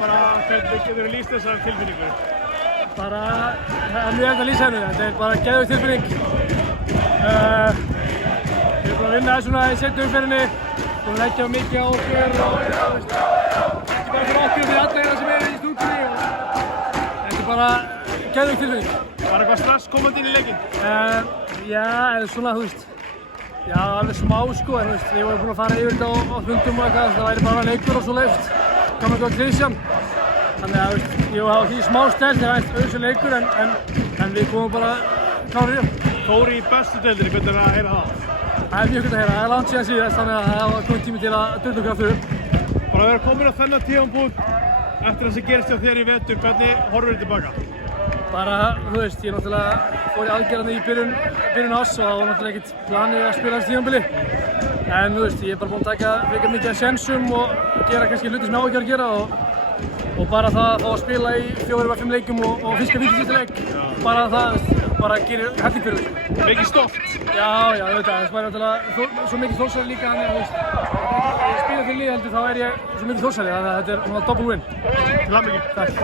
bara hvernig getur þú lýst þessar tilfinningu? Bara, það er mjög eftir að lýsa henni, þetta er bara geðveik tilfinning. Við erum búin að vinna svona í seinni umferðinni, búin að leggja mikið á okkur og ekki bara fyrir okkur, fyrir alla sem eru í stúkunni og þetta er bara geðveik tilfinning. Var eitthvað stress komandi inn í leikinn? Já, eða svona, þú veist, já, alveg smá sko, en þú veist, ég var búin að fara yfir þetta á fundum og eitthvað, það væri bara leikur og svo leiðist, gaman eitthvað Kristján. Þannig að, þú veist, ég var því smá stress, það var auðvitað leikur, en við komum bara klárir í það. Þóri í bestu deildinni, hvernig er það að heyra það? Það er mjög gott að heyra, það er langt síðan síðast, þannig að það var komið tími til að dunda okkur aftur upp. Bara að vera komin á þennan tímapunkt eftir það sem gerist hjá þér í vetur, hvernig horfir þið tilbaka? Bara, þú veist, ég náttúrulega fór í aðgerðanir í byrjun árs og það var náttúrulega ekkert planið að spila þessu tímabili. En þú veist, ég er bara búinn að taka frekar mikið af sénsum og gera kannski hluti sem ég á ekki að gera og bara það að fá að spila í 4-5 leikjum og fyrsta vítaspyrnuleik, bara það bara gerir helling fyrir mig. Mikið stolt? Já, ég veit það, það er náttúrulega svo mikið Þórsari líka, þannig að þú veist, ef ég spila fyrir liði heldur þá er ég svo mikið Þórsari, þannig að þetta er svona double win. Til hamingju. Takk.